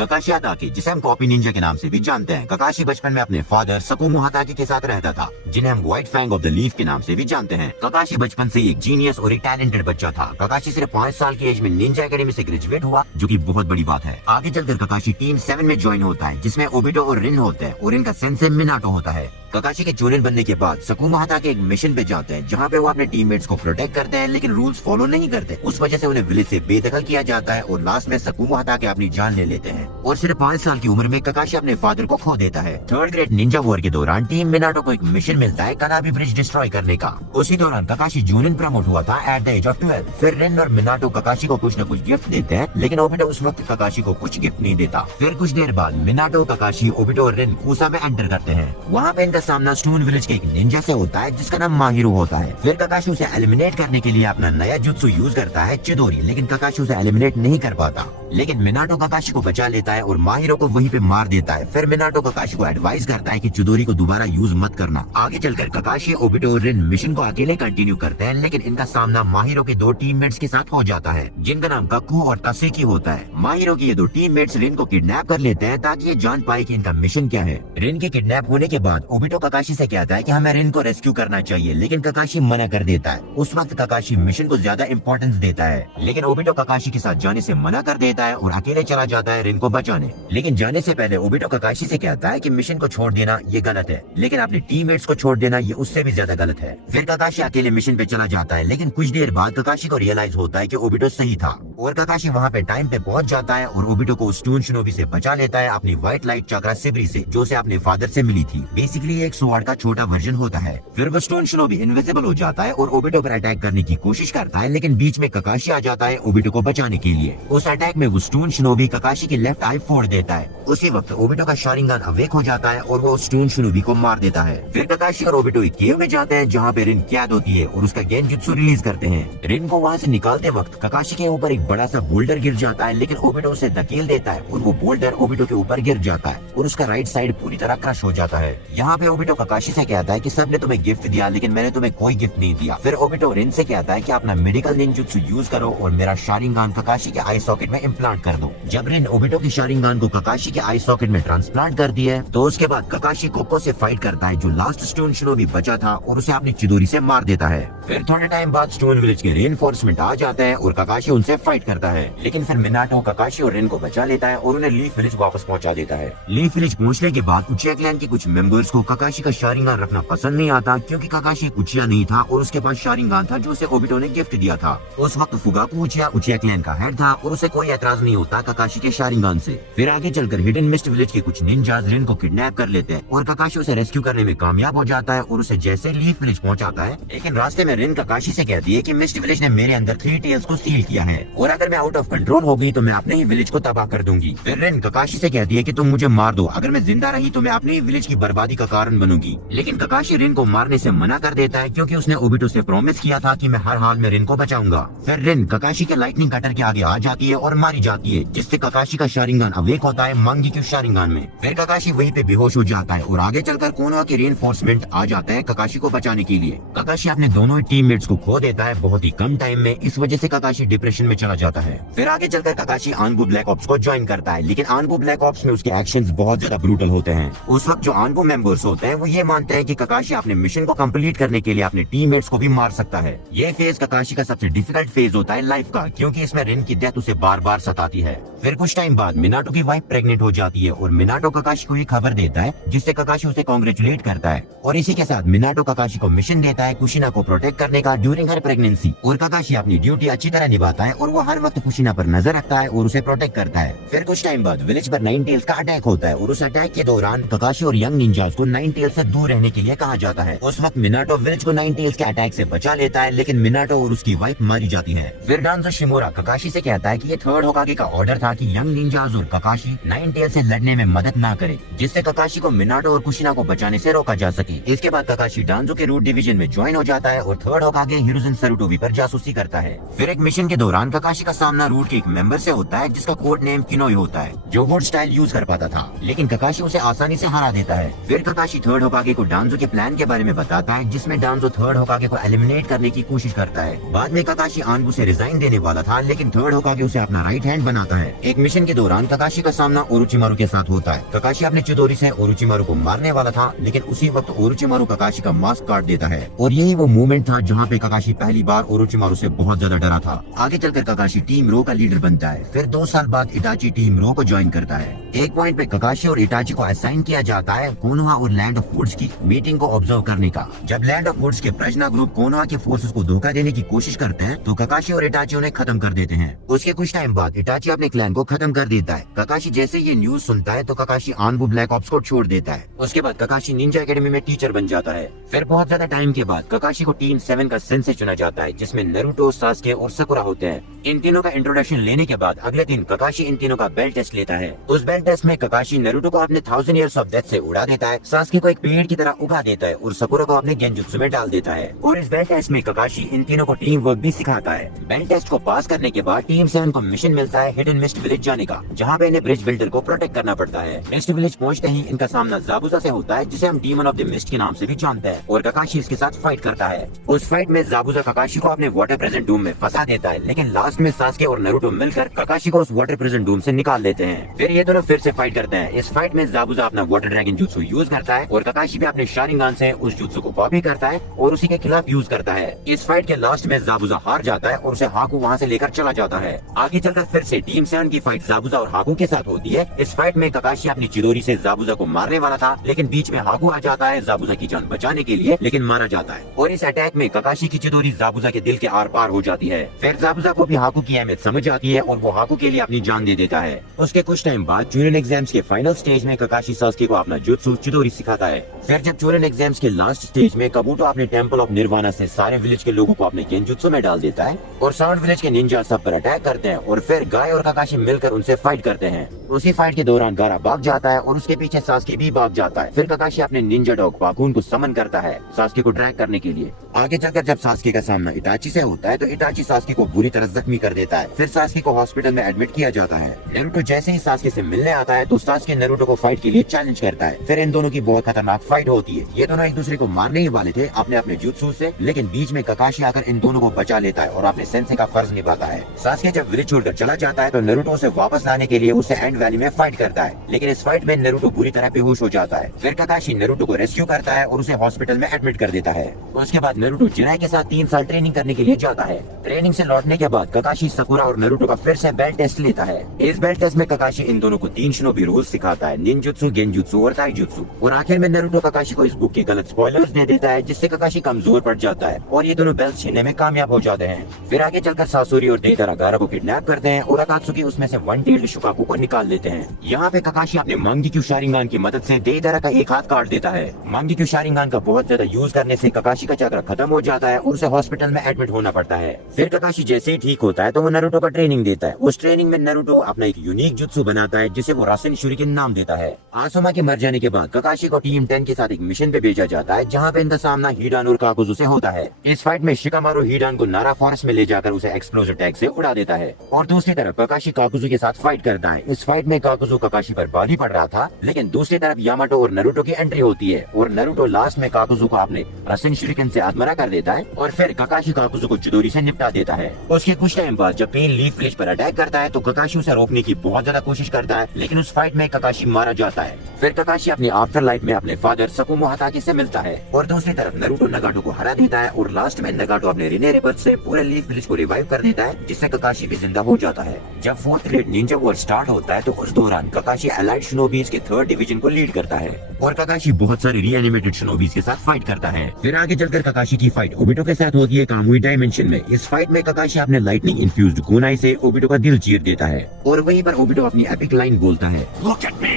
ककाशी हाताकी, जिसे हम copy Ninja के नाम से भी जानते हैं। ककाशी बचपन में अपने फादर सकुमो हाताकी के साथ रहता था, जिन्हें हम White Fang of the Leaf के नाम से भी जानते हैं। ककाशी बचपन से एक जीनियस और एक टैलेंटेड बच्चा था। ककाशी सिर्फ 5 साल की एज में निंजा एकेडमी से ग्रेजुएट हुआ, जो कि बहुत बड़ी बात है। आगे चलकर ककाशी टीम 7 में ज्वाइन होता है, जिसमें ओबिटो और रिन होते हैं और इनका सेंसे मिनाटो होता है। ककाशी के चोनिन बनने के बाद सकुमो हाताकी एक मिशन पे जाते हैं, जहाँ पे वो अपने टीममेट्स को प्रोटेक्ट करते हैं, लेकिन रूल्स फॉलो नहीं करते। उस वजह से उन्हें विलेज से बेदखल किया जाता है और लास्ट में सकुमो हाताकी अपनी जान ले लेते हैं। और सिर्फ 5 साल की उम्र में ककाशी अपने फादर को खो देता है। थर्ड ग्रेट निंजा वॉर के दौरान टीम मिनाटो को एक मिशन मिलता है कनाबी ब्रिज डिस्ट्रॉय करने का। उसी दौरान ककाशी जूनिन प्रमोट हुआ था एट द एज ऑफ 12। फिर रिन और मिनाटो ककाशी को कुछ न कुछ गिफ्ट देते हैं, लेकिन ओबिटो उस वक्त ककाशी को कुछ गिफ्ट नहीं देता। फिर कुछ देर बाद मिनाटो, ककाशी, ओबिटो और रिन कुसा में एंटर करते हैं। वहाँ पे इनका सामना स्टोन विलेज के एक निंजा से होता है, जिसका नाम माहिरो होता है। फिर ककाशी उसे एलिमिनेट करने के लिए अपना नया जुत्सु यूज करता है, चिदोरी, लेकिन ककाशी उसे एलिमिनेट नहीं कर पाता। लेकिन मिनाटो ककाशी को बचा लेता है और माहिरो को वहीं पे मार देता है। फिर मिनाटो ककाशी को एडवाइस करता है कि चिदोरी को दोबारा यूज मत करना। आगे चलकर ककाशी, ओबिटो और रिन मिशन को अकेले कंटिन्यू करते हैं, लेकिन इनका सामना माहिरो के 2 टीममेट्स के साथ हो जाता है, जिनका नाम कक्कू और तसेकी होता है। माहिरो के ये 2 टीममेट्स रिन को किडनैप कर लेते हैं ताकि ये जान पाए कि इनका मिशन क्या है। रिन के किडनैप होने के बाद ओबिटो ककाशी से कहता है कि हमें रिन को रेस्क्यू करना चाहिए, लेकिन ककाशी मना कर देता है। उस वक्त ककाशी मिशन को ज्यादा इंपॉर्टेंस देता है, लेकिन ओबिटो ककाशी के साथ जाने से मना कर देता है और अकेले चला जाता है रिन को बचाने। लेकिन जाने से पहले ओबिटो ककाशी से कहता है कि मिशन को छोड़ देना ये गलत है, लेकिन अपने टीममेट्स को छोड़ देना ये उससे भी ज्यादा गलत है। फिर ककाशी अकेले मिशन पे चला जाता है, लेकिन कुछ देर बाद ककाशी को रियलाइज होता है कि ओबिटो सही था और ककाशी वहाँ पे टाइम पे पहुंच जाता है और ओबिटो को स्टोन शिनोबी से बचा लेता है, अपनी व्हाइट लाइट चक्रा सिबरी से, जो उसे अपने फादर से मिली थी। बेसिकली एक स्वॉर्ड का छोटा वर्जन होता है। फिर वो स्टोन शिनोबी इनविजिबल हो जाता है और ओबिटो पर अटैक करने की कोशिश करता है, लेकिन बीच में ककाशी आ जाता है ओबिटो को बचाने के लिए। उस अटैक में वो स्टोन शिनोबी ककाशी की लेफ्ट आई फोड़ देता है। उसी वक्त ओबिटो का शारिंगन अवेक हो जाता है और वो स्टोन शिनोबी को मार देता है। फिर ककाशी और ओबिटो एक केव में जाते हैं, जहाँ पे रिन कैद होती है और उसका गेंजुत्सु रिलीज करते हैं। रिन को वहाँ से निकालते वक्त ककाशी के ऊपर एक बड़ा सा बोल्डर गिर जाता है, लेकिन ओबिटो उसे धकेल देता है और वो बोल्डर ओबिटो के ऊपर गिर जाता है और उसका राइट साइड पूरी तरह क्रश हो जाता है। यहाँ पे ओबिटो ककाशी से कहता है कि सबने तुम्हें गिफ्ट दिया, लेकिन मैंने तुम्हें कोई गिफ्ट नहीं दिया। फिर ओबिटो रिन से कहता है कि अपना मेडिकल निंजुत्सु यूज करो और मेरा शारिंगन ककाशी के आई सॉकेट में इम्प्लांट कर दो। जब रिन ओबिटो की शारिंगन को ककाशी के आई सॉकेट में ट्रांसप्लांट कर दिया है, तो उसके बाद ककाशी कोको से फाइट करता है, जो लास्ट स्टोन शिनोबी बचा था, और उसे अपनी चिदोरी से मार देता है। फिर थोड़े टाइम बाद स्टोन विलेज के रेनफोर्समेंट आ जाते हैं और ककाशी उनसे फाइट करता है, लेकिन फिर मिनाटो ककाशी और रिन को बचा लेता है और उन्हें लीफ विलेज वापस पहुंचा देता है। लीफ विलेज पहुंचने के बाद उचिया क्लैन के कुछ मेंबर्स को ककाशी का शारिंगन रखना पसंद नहीं आता, क्योंकि ककाशी एक उचिया नहीं था और उसके पास शारिंगन था जो उसे ओबिटो ने गिफ्ट दिया था। उस वक्त फुगाकू उचिया क्लैन का हेड था और उसे कोई एतराज नहीं होता ककाशी के शारिंगन से। फिर आगे चलकर हिडन मिस्ट विलेज के कुछ निंजास रिन को किडनैप कर लेते हैं और ककाशी उसे रेस्क्यू करने में कामयाब हो जाता है और उसे जैसे लीफ विलेज पहुंचाता है, लेकिन रास्ते में रिन ककाशी से कहती है कि मिस्ट विलेज ने मेरे अंदर 3 टेल्स को स्टील किया है और अगर मैं आउट ऑफ कंट्रोल हो गई तो मैं अपने ही विलेज को तबाह कर दूंगी। फिर रिन ककाशी से कहती है कि तुम मुझे मार दो, अगर मैं जिंदा रही तो मैं अपने ही विलेज की बर्बादी का कारण बनूंगी। लेकिन ककाशी रिन को मारने से मना कर देता है, क्योंकि उसने ओबिटो से प्रॉमिस किया था कि मैं हर हाल में रिन को बचाऊंगा। फिर रिन ककाशी के लाइटनिंग कटर के आगे आ जाती है और मारी जाती है, जिससे ककाशी का शारिंगन अवेक होता है मांगी के शारिंगन में। फिर ककाशी वहीं पे बेहोश हो जाता है और आगे चलकर कोनोहा के रेनफोर्समेंट आ जाता है ककाशी को बचाने के लिए। ककाशी अपने दोनों टीममेट्स को खो देता है बहुत ही कम टाइम में, इस वजह से ककाशी डिप्रेशन में चला जाता है। फिर आगे चलकर ककाशी आनबू ब्लैक ऑप्स को ज्वाइन करता है, लेकिन आनबू ब्लैक ऑप्स में उसके एक्शंस बहुत ज्यादा ब्रूटल होते हैं। उस वक्त जो आनबू मेंबर्स होते हैं वो ये मानते हैं कि ककाशी अपने मिशन को कंप्लीट करने के लिए अपने टीममेट्स को भी मार सकता है। ये फेज ककाशी का सबसे डिफिकल्ट फेज होता है लाइफ का, क्योंकि इसमें रिन की डेथ उसे बार बार सताती है। फिर कुछ टाइम बाद मिनाटो की वाइफ प्रेग्नेंट हो जाती है और मिनाटो ककाशी को ये खबर देता है, जिससे ककाशी उसे कांग्रेचुलेट करता है। और इसी के साथ मिनाटो ककाशी को मिशन देता है कुशिना को प्रोटेक्ट करने का ड्यूरिंग हर प्रेगनेंसी, और ककाशी अपनी ड्यूटी अच्छी तरह निभाता है और वो हर वक्त कुशिना पर नजर रखता है और उसे प्रोटेक्ट करता है। फिर कुछ टाइम बाद विलेज पर 9 टेल्स का अटैक होता है और उस अटैक के दौरान ककाशी और यंग निंजास को 9 टेल्स से दूर रहने के लिए कहा जाता है। उस वक्त मिनाटो विलेज को 9 टेल्स के अटैक से बचा लेता है, लेकिन मिनाटो और उसकी वाइफ मारी जाती है। फिर डांजो शिमोरा ककाशी से कहता है कि ये थर्ड होकागे का ऑर्डर था कि यंग निंजास और ककाशी 9 टेल्स से लड़ने में मदद ना करे, जिससे ककाशी को मिनाटो और कुशिना को बचाने से रोका जा सके। इसके बाद ककाशी डांजो के रूट डिवीजन में ज्वाइन हो जाता है और थर्ड होकागे हिरोशिन सरुटोबी पर जासूसी करता है। फिर एक मिशन के दौरान ककाशी ककाशी का सामना रूट के एक मेंबर से होता है जिसका कोड नेम किनोई होता है, जो वर्ड स्टाइल यूज कर पाता था, लेकिन ककाशी उसे आसानी से हरा देता है। फिर ककाशी थर्ड होकागे को डांजो के प्लान के बारे में बताता है, जिसमें डांजो थर्ड होकागे को एलिमिनेट करने की कोशिश करता है। बाद में ककाशी आनबू से रिजाइन देने वाला था, लेकिन थर्ड होकागे उसे अपना राइट हैंड बनाता है। एक मिशन के दौरान ककाशी का सामना ओरोचिमारू के साथ होता है। ककाशी अपने चिदोरी से ओरोचिमारू को मारने वाला था, लेकिन उसी वक्त ओरोचिमारू ककाशी का मास्क काट देता है, और यही वो मोमेंट था जहाँ पे ककाशी पहली बार ओरोचिमारू से बहुत ज्यादा डरा था। आगे चलकर ककाशी टीम रो का लीडर बनता है। फिर 2 साल बाद इटाची टीम रो को ज्वाइन करता है। एक पॉइंट पे ककाशी और इटाची को असाइन किया जाता है कोनोहा और लैंड ऑफ वुड्स की मीटिंग को ऑब्जर्व करने का। जब लैंड ऑफ वुड्स के प्रजना ग्रुप कोनोहा के फोर्सेस को धोखा देने की कोशिश करते हैं तो ककाशी और इटाची उन्हें खत्म कर देते हैं। उसके कुछ टाइम बाद इटाची अपने क्लैन को खत्म कर देता है। ककाशी जैसे ये न्यूज सुनता है तो ककाशी आनबू ब्लैक ऑप्स को छोड़ देता है। उसके बाद ककाशी निंजा एकेडमी में टीचर बन जाता है। फिर बहुत ज्यादा टाइम के बाद ककाशी को टीम 7 का सेंसे चुना जाता है, जिसमें नारुतो, सास्के और सकुरा होते हैं। इन तीनों का इंट्रोडक्शन लेने के बाद अगले दिन ककाशी इन तीनों का बेल्ट टेस्ट लेता है। उस बेल्ट टेस्ट में ककाशी नारुतो को अपने 1000 इयर्स ऑफ डेथ से उड़ा देता है, सास्के को एक पेड़ की तरह उगा देता है और सकुरा को अपने गेंजुत्सु में डाल देता है। और इस बेल्ट टेस्ट में ककाशी इन तीनों को टीम वर्क भी सिखाता है। बेल्ट टेस्ट को पास करने के बाद टीम 7 को मिशन मिलता है हिडन मिस्ट विलेज जाने का, जहाँ पे इन्हें ब्रिज बिल्डर को प्रोटेक्ट करना पड़ता है। मिस्ट विलेज पहुँचते ही इनका सामना ज़ाबुजा से होता है, जिसे हम डीमन ऑफ द मिस्ट के नाम से भी जानते हैं, और ककाशी इसके साथ फाइट करता है। उस फाइट में ज़ाबुजा ककाशी को अपने वाटर प्रेजेंट डूम में फंसा देता है, लेकिन लास्ट में सास्के और नारुतो मिलकर ककाशी को उस वाटर प्रेजेंट डूम से निकाल देते हैं। फिर ये दोनों फिर से फाइट करते हैं। इस फाइट में ज़ाबुजा अपना वाटर ड्रैगन जुत्सु यूज करता है और ककाशी भी अपने शारिंगान से उस जुत्सु को कॉपी करता है और उसी के खिलाफ यूज करता है। इस फाइट के लास्ट में ज़ाबुजा हार जाता है और उसे हाकू वहाँ से लेकर चला जाता है। आगे चलकर फिर से टीम 7 की फाइट ज़ाबुजा और हाकू के साथ होती है। इस फाइट में ककाशी अपनी चिदोरी से ज़ाबुजा को मारने वाला था, लेकिन बीच में हाकू आ जाता है ज़ाबुजा की जान बचाने के लिए, लेकिन मारा जाता है। और इस अटैक में ककाशी की चिदोरी ज़ाबुजा के दिल के आर पार हो जाती है। फिर ज़ाबुजा को भी हाकू की अहमियत समझ आती है और वो हाकू के लिए अपनी जान दे देता है। उसके कुछ टाइम बाद चूरन एग्जाम्स के फाइनल स्टेज में ककाशी सास्के को अपना जुत्सु चिदोरी सिखाता है। फिर जब चूरन एग्जाम्स के लास्ट स्टेज में कबूटो अपने टेंपल ऑफ निर्वाणा से सारे विलेज के लोगों को अपने गेंजुत्सु में डाल देता है और साउंड विलेज के निंजा सब पर अटैक करते हैं और फिर गाय और ककाशी मिलकर उनसे फाइट करते हैं। उसी फाइट के दौरान गारा भाग जाता है और उसके पीछे सास्के भी भाग जाता है। फिर ककाशी अपने निंजा डॉग पाकून को समन करता है सास्के को ड्रैग करने के लिए। आगे चलकर जब सास्के का सामना इटाची से होता है तो इटाची सास्के को बुरी तरह जख्मी कर देता है। फिर सास्के को हॉस्पिटल में एडमिट किया जाता है। नारुतो जैसे ही सास्के से मिलने आता है तो सास्के नारुतो को फाइट के लिए चैलेंज करता है। फिर इन दोनों की बहुत खतरनाक फाइट होती है। ये दोनों एक दूसरे को मारने ही वाले थे अपने अपने जुत्सु से, लेकिन बीच में ककाशी आकर इन दोनों को बचा लेता है और अपने सेंसे का फर्ज निभाता है। सास्के जब विलेज छोड़कर चला जाता है तो नारुतो उसे वापस लाने के लिए उसे एंड वैली में फाइट करता है, लेकिन इस फाइट में नारुतो बुरी तरह बेहोश हो जाता है। फिर ककाशी नारुतो को रेस्क्यू करता है और उसे हॉस्पिटल में एडमिट कर देता है। उसके बाद नारुतो जिराई के साथ 3 साल ट्रेनिंग करने के लिए जाता है। ट्रेनिंग से लौटने के बाद ककाशी सकुरा और नारुतो का फिर से बेल्ट टेस्ट लेता है। इस बेल्ट टेस्ट में ककाशी इन दोनों को 3 शिनोबी रूल्स सिखाता है, निंजुत्सु, गेंजुत्सु और ताइजुत्सु। और आखिर में नारुतो ककाशी को इस बुक के गलत स्पॉयलर्स दे देता है, जिससे ककाशी कमजोर पड़ जाता है और ये दोनों बेल्ट छीनने में कामयाब हो जाते हैं। फिर आगे चलकर सासुरी और देइतारा गारा को किडनैप करते हैं और अकात्सुकी उसमें से वन टेल्ड शुकाकू को निकाल लेते हैं। यहाँ पे ककाशी अपने मांगेक्यू शारिंगान की मदद से देइतारा का एक हाथ काट देता है। मांगेक्यू शारिंगान का बहुत ज्यादा यूज करने से ककाशी का चक्र खत्म हो जाता है और उसे हॉस्पिटल में एडमिट होना पड़ता है। फिर ककाशी जैसे ही ठीक होता है तो वो नारुतो का ट्रेनिंग देता है। उस ट्रेनिंग में नारुतो अपना एक यूनिक जुत्सु बनाता है जिसे वो रासेन शुरिकेन नाम देता है। आसुमा के मर जाने के बाद ककाशी को टीम 10 के साथ एक मिशन पे भेजा जाता है, जहाँ पे इनका सामना हिडान और काकुजु से होता है। इस फाइट में शिकामारू हिडान को नारा फॉरेस्ट में ले जाकर उसे एक्सप्लोजिव टैग से उड़ा देता है और दूसरी तरफ ककाशी काकुजु के साथ फाइट करता है। इस फाइट में काकुजु ककाशी पर भारी पड़ रहा था, लेकिन दूसरी तरफ यामाटो और नारुतो की एंट्री होती है और नारुतो लास्ट में काकुजु को अपने रासेन शुरिकेन से आत्मरा कर देता है और फिर ककाशी काकुजु को चिदोरी से निपटा देता है। उसके कुछ टाइम बाद जब पेन लीफ विलेज पर अटैक करता है तो ककाशी उसे रोकने की बहुत ज्यादा कोशिश करता है, लेकिन उस फाइट में ककाशी मारा जाता है। फिर ककाशी अपनी आफ्टर लाइफ में अपने फादर सकुमो हाताकी से मिलता है और दूसरी तरफ नारुतो नगाटो को हरा देता है और लास्ट में नगाटो अपने रिने रिबर्थ से पूरे लीफ विलेज को रिवाइव कर देता है, जिससे ककाशी भी जिंदा हो जाता है। जब 4th grade Ninja war start होता है तो उस दौरान ककाशी एलाइड शिनोबीज के 3rd डिवीजन को लीड करता है और ककाशी बहुत सारे रीएनिमेटेड शिनोबीज के साथ फाइट करता है। फिर आगे चलकर ककाशी की फाइट ओबिटो के साथ होती है कामुई डायमेंशन में। इस फाइट में ककाशी अपने लाइटनिंग इन्फ्यूज्ड कुनाई से ओबिटो का दिल चीर देता है और वहीं पर ओबिटो अपनी एपिक लाइन बोलता है, Look at me.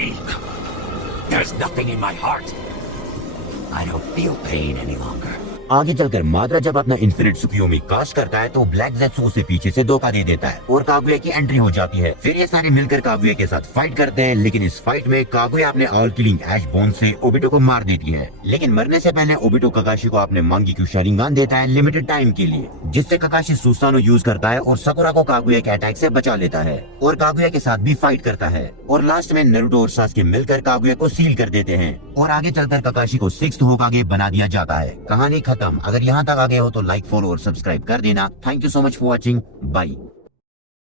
There's nothing in my heart. I don't feel pain any longer. आगे चलकर माद्रा जब अपना इन्फिनिट सुकियोमी कास्ट करता है तो ब्लैक ज़ेत्सु उसे पीछे से धोखा दे देता है और कागुया की एंट्री हो जाती है। फिर ये सारे मिलकर कागुया के साथ फाइट करते हैं, लेकिन इस फाइट में कागुया अपने ऑल किलिंग ऐश बोन से ओबिटो को मार देती है। लेकिन मरने से पहले ओबिटो काकाशी को अपने मांगीक्यू शारिंगान देता है लिमिटेड टाइम के लिए, जिससे काकाशी सुसानो यूज करता है और साकुरा को कागुया के अटैक से बचा लेता है और कागुया के साथ भी फाइट करता है। और लास्ट में नारुतो और सासुके मिलकर कागुया को सील कर देते हैं और आगे चलकर काकाशी को 6th होकागे बना दिया जाता है। कहानी खत्म। अगर यहाँ तक आ गए हो तो लाइक, फॉलो और सब्सक्राइब कर देना। Thank you so much for watching. Bye.